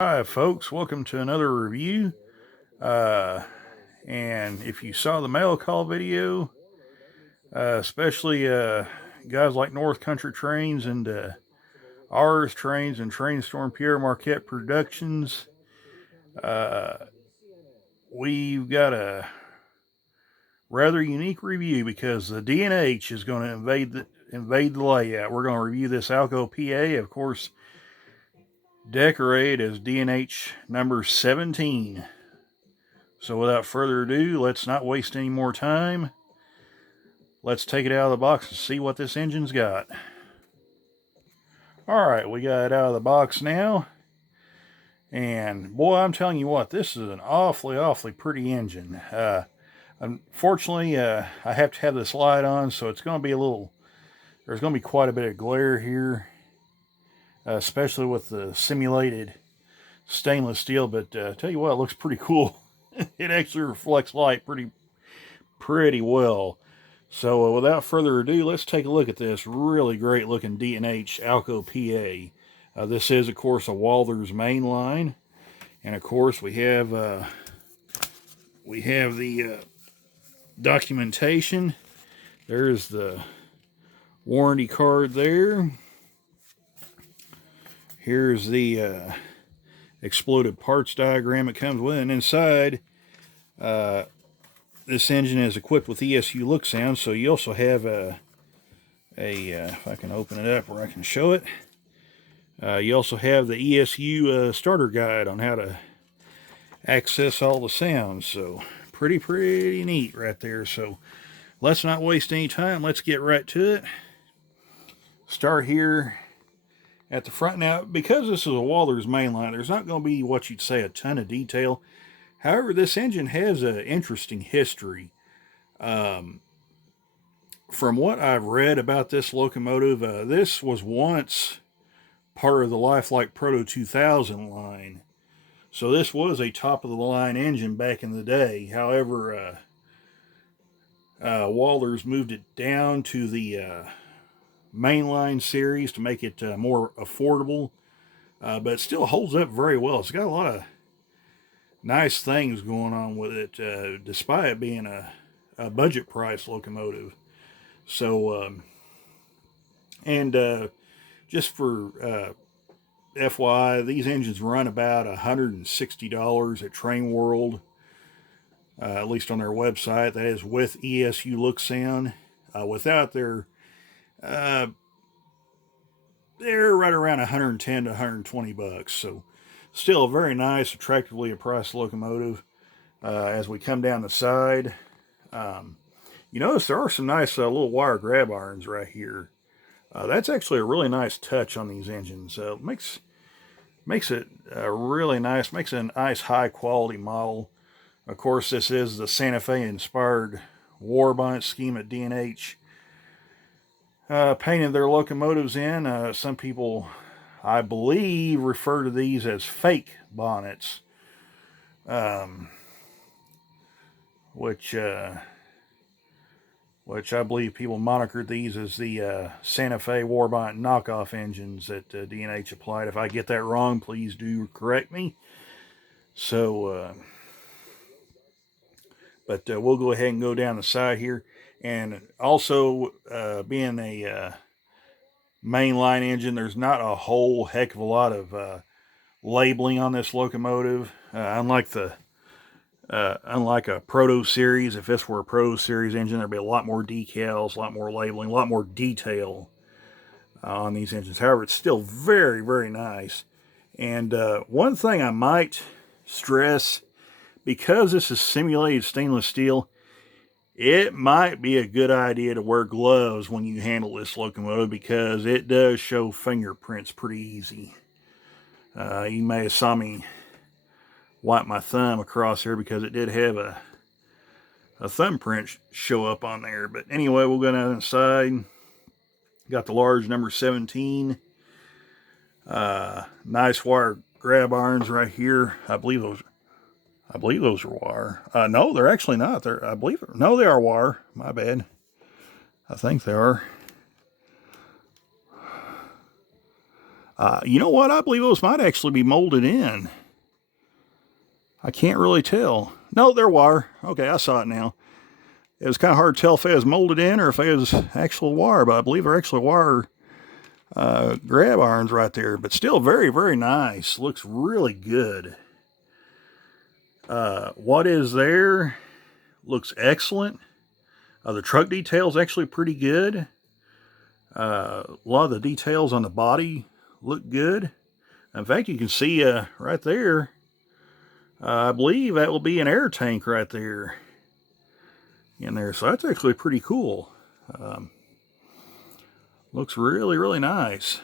Hi, folks. Welcome to another review. And if you saw the mail call video, especially guys like North Country Trains and ours Trains and Train Storm Pierre Marquette Productions, uh, we've got a rather unique review because the D&H is going to invade the layout. We're going to review this Alco PA, of course, decorated as D&H number 17. So without further ado, let's not waste any more time. Let's take it out of the box and see what this engine's got. Alright, we got it out of the box now. And boy, I'm telling you what, this is an awfully pretty engine. Unfortunately, I have to have this light on, so it's going to be there's going to be quite a bit of glare here. Especially with the simulated stainless steel, but tell you what, it looks pretty cool. It actually reflects light pretty well. So without further ado, let's take a look at this really great looking D&H Alco PA. This is, of course, a Walthers Mainline, and of course we have the documentation. There's the warranty card there. Here's the exploded parts diagram it comes with, and inside this engine is equipped with ESU look sound, so you also have if I can open it up where I can show it, you also have the ESU starter guide on how to access all the sounds. So pretty neat right there. So let's not waste any time. Let's get right to it. Start here at the front. Now, because this is a Walthers mainline, there's not going to be what you'd say a ton of detail. However, this engine has an interesting history. From what I've read about this locomotive, this was once part of the Lifelike Proto 2000 line. So this was a top-of-the-line engine back in the day. However, Walthers moved it down to the mainline series to make it more affordable. But it still holds up very well. It's got a lot of nice things going on with it, despite it being a budget price locomotive. So, just for FYI, these engines run about $160 at Train World, at least on their website. That is with ESU look sound. Without they're right around 110 to 120 bucks. So still a very nice, attractively priced locomotive. As we come down the side, you notice there are some nice little wire grab irons right here. That's actually a really nice touch on these engines. Makes it really nice, makes it a nice high quality model. Of course, this is the Santa Fe inspired war bonnet scheme at D&H. Painted their locomotives in. Some people, I believe, refer to these as fake bonnets, which I believe people monikered these as the Santa Fe war bonnet knockoff engines that D&H applied. If I get that wrong, please do correct me. So, but we'll go ahead and go down the side here. And also, being a mainline engine, there's not a whole heck of a lot of labeling on this locomotive. Unlike a Proto Series, if this were a Proto Series engine, there'd be a lot more decals, a lot more labeling, a lot more detail on these engines. However, it's still very nice. And one thing I might stress, because this is simulated stainless steel, it might be a good idea to wear gloves when you handle this locomotive, because it does show fingerprints pretty easy. You may have saw me wipe my thumb across here because it did have a thumbprint show up on there. But anyway, we'll go down inside. Got the large number 17. Nice wire grab irons right here. I believe those are wire. No, they're actually not. They are wire. My bad. I think they are. You know what? I believe those might actually be molded in. I can't really tell. No, they're wire. Okay, I saw it now. It was kind of hard to tell if it was molded in or if it was actual wire, but I believe they're actually wire grab irons right there. But still very, very nice. Looks really good. What is there looks excellent. The truck detail is actually pretty good. A lot of the details on the body look good. In fact, you can see right there, I believe that will be an air tank right there in there. So that's actually pretty cool. Looks really, really nice.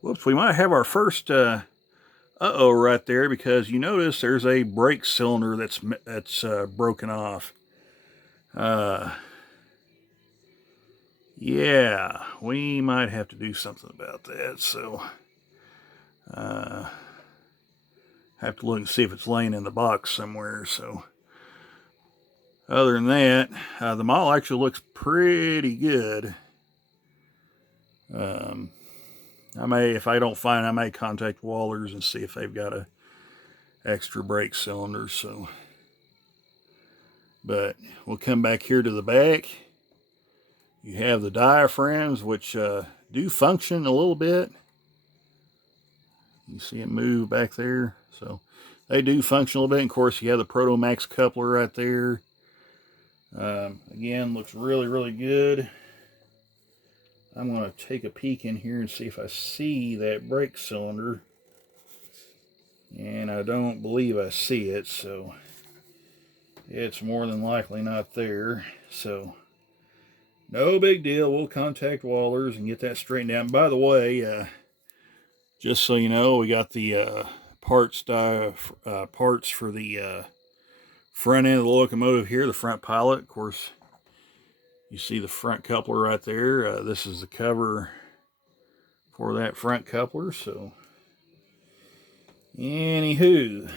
Whoops, we might have our first uh-oh right there, because you notice there's a brake cylinder that's broken off. Yeah, we might have to do something about that. So have to look and see if it's laying in the box somewhere. So other than that, the model actually looks pretty good. If I don't find, I may contact Walthers and see if they've got a extra brake cylinder. So, but we'll come back here to the back. You have the diaphragms, which do function a little bit. You see it move back there. So they do function a little bit. And of course, you have the Proto Max coupler right there. Again, looks really, really good. I'm going to take a peek in here and see if I see that brake cylinder. And I don't believe I see it, so it's more than likely not there. So no big deal. We'll contact Walthers and get that straightened out. And by the way, just so you know, we got the parts for the front end of the locomotive here, the front pilot. Of course, you see the front coupler right there. This is the cover for that front coupler. So, anywho,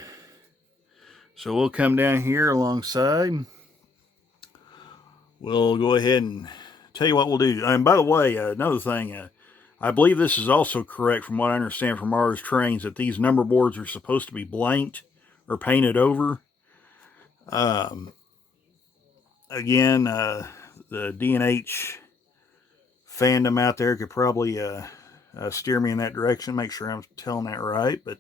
so we'll come down here alongside. We'll go ahead and tell you what we'll do. And by the way, another thing, I believe this is also correct from what I understand from Mars Trains, that these number boards are supposed to be blanked or painted over. Again, the D&H fandom out there could probably steer me in that direction, make sure I'm telling that right. But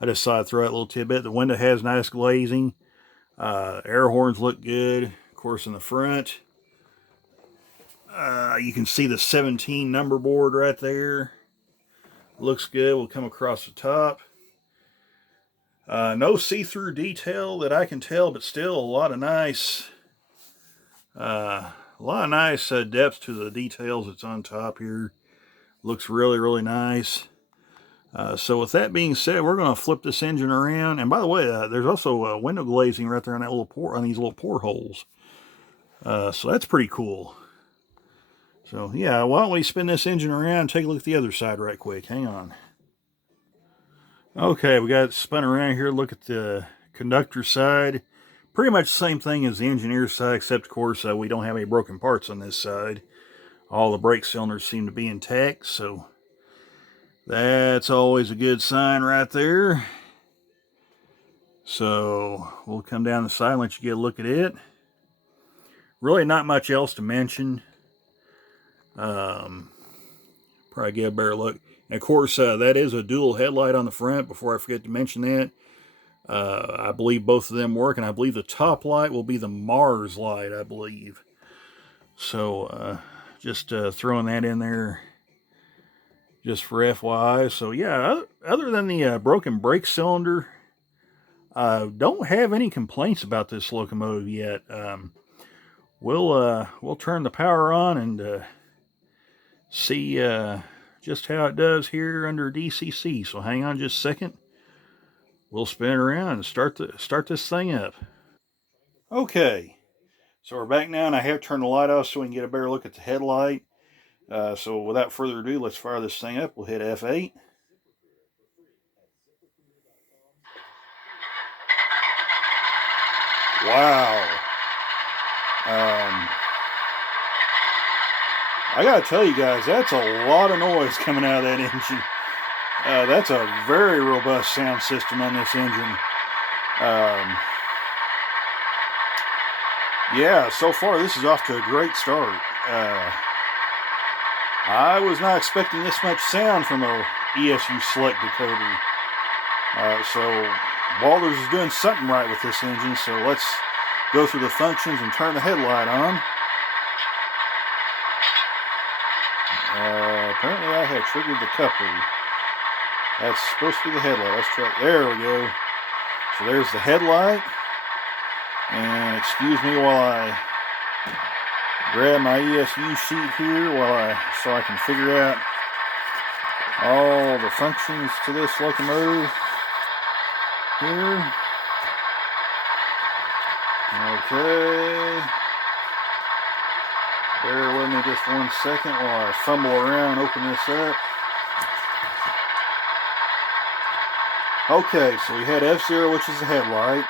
I just thought I'd throw out a little tidbit. The window has nice glazing. Air horns look good. Of course, in the front, you can see the 17 number board right there. Looks good. We'll come across the top. No see-through detail that I can tell, but still a lot of nice depth to the details that's on top here. Looks really, really nice. So with that being said, we're going to flip this engine around. And by the way, there's also window glazing right there on that little on these little portholes. So that's pretty cool. So yeah, why don't we spin this engine around and take a look at the other side right quick. Hang on. Okay, we got it spun around here. Look at the conductor side. Pretty much the same thing as the engineer side, except of course we don't have any broken parts on this side. All the brake cylinders seem to be intact, so that's always a good sign right there. So we'll come down the side and let you get a look at it. Really not much else to mention. Probably get a better look. And of course, that is a dual headlight on the front. Before I forget to mention that, I believe both of them work, and I believe the top light will be the Mars light, I believe. So just throwing that in there just for FYI. So yeah, other than the broken brake cylinder, don't have any complaints about this locomotive yet. We'll turn the power on and see just how it does here under DCC. So hang on just a second. We'll spin it around and start this thing up. Okay, so we're back now, and I have turned the light off so we can get a better look at the headlight. So without further ado, let's fire this thing up. We'll hit F8. Wow. I gotta tell you guys, that's a lot of noise coming out of that engine. That's a very robust sound system on this engine. Yeah, so far this is off to a great start. I was not expecting this much sound from a ESU Select decoder. So Walthers is doing something right with this engine, so let's go through the functions and turn the headlight on. Apparently I have triggered the coupler. That's supposed to be the headlight. Let's try. There we go. So there's the headlight. And excuse me while I grab my ESU sheet here so I can figure out all the functions to this locomotive here. Okay. Bear with me just 1 second while I fumble around and open this up. Okay, so we had F0, which is the headlight.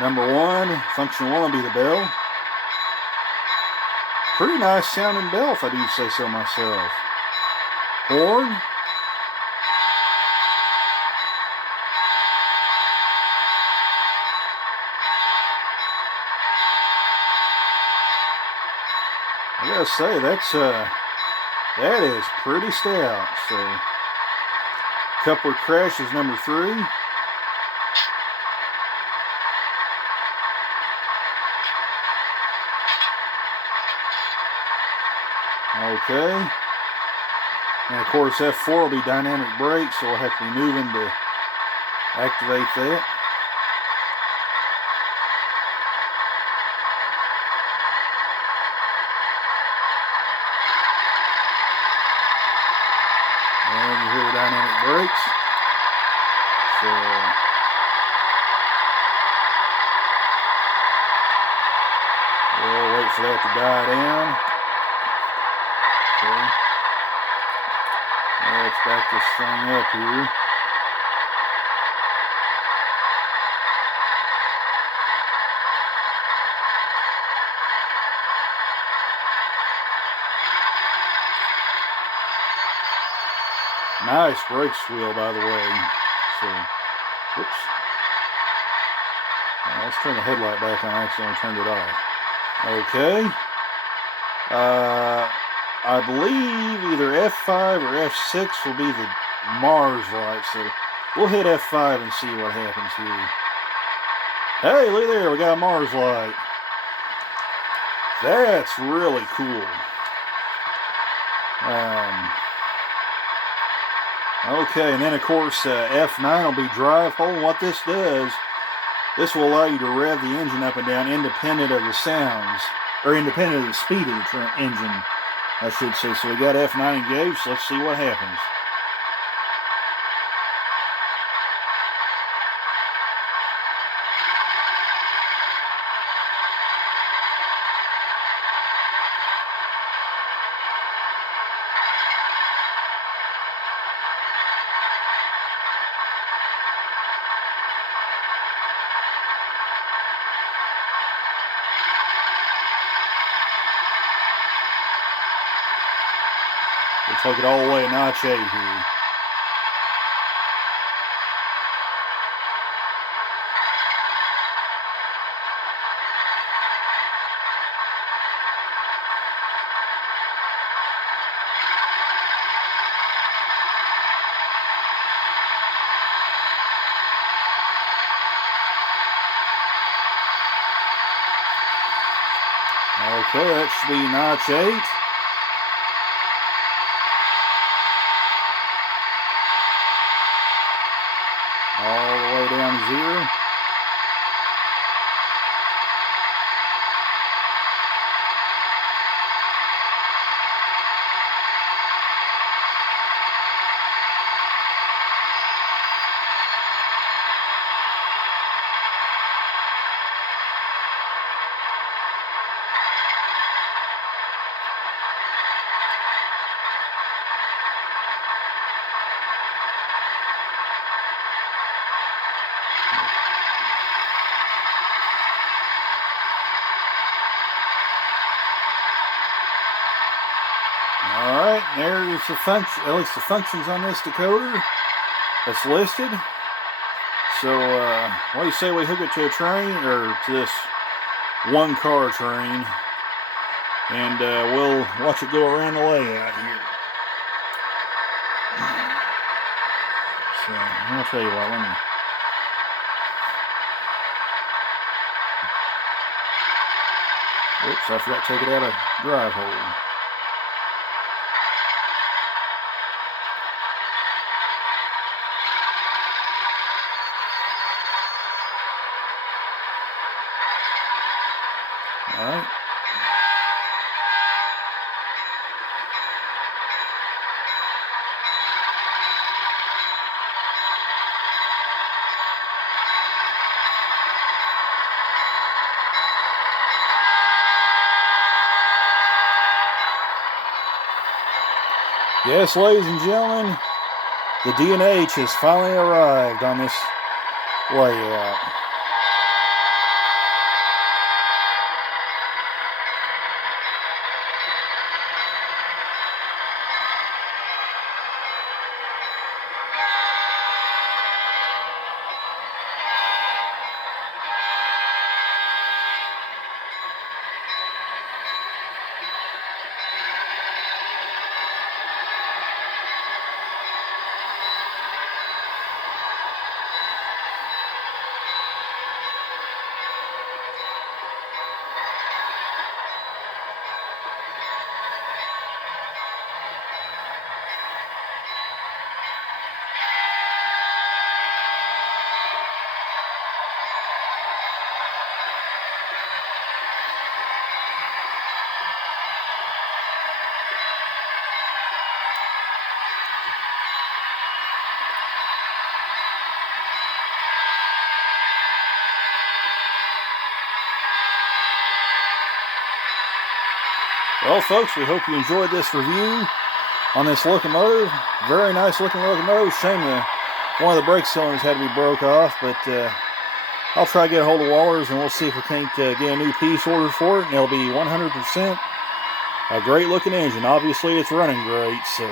Number 1, function 1 will be the bell. Pretty nice sounding bell, if I do say so myself. Horn. I gotta say, that is pretty stout. So, coupler crash is number 3. Okay. And of course F4 will be dynamic brake, so we'll have to be moving to activate that. And you hear the dynamic brakes. So we'll wait for that to die down. Okay. Let's back this thing up here. Nice brake squeal, by the way. So, whoops. Let's turn the headlight back on. I accidentally turned it off. Okay. I believe either F5 or F6 will be the Mars light, so we'll hit F5 and see what happens here. Hey, look there, we got a Mars light. That's really cool. Okay, and then of course F9 will be drive hole. What this does, this will allow you to rev the engine up and down independent of the sounds, or independent of the speed of the engine, I should say. So we got F9 engaged, so let's see what happens. We'll take it all the way to notch 8 here. Okay, that should be notch 8. All the way down to 0. there's the function, at least the functions on this decoder that's listed. So, what do you say we hook it to a train, or to this one-car train, and we'll watch it go around the layout here. So, I'll tell you what, let me... Oops, I forgot to take it out of drive hole. Alright. Yes, ladies and gentlemen, the D&H has finally arrived on this layout. Well, folks, we hope you enjoyed this review on this locomotive. Very nice looking locomotive. Shame one of the brake cylinders had to be broke off, but I'll try to get a hold of Walthers, and we'll see if we can't get a new piece ordered for it, and it'll be 100% a great looking engine. Obviously, it's running great, so,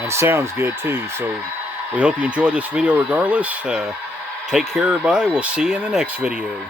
and sounds good too. So we hope you enjoyed this video regardless. Take care, everybody. We'll see you in the next video.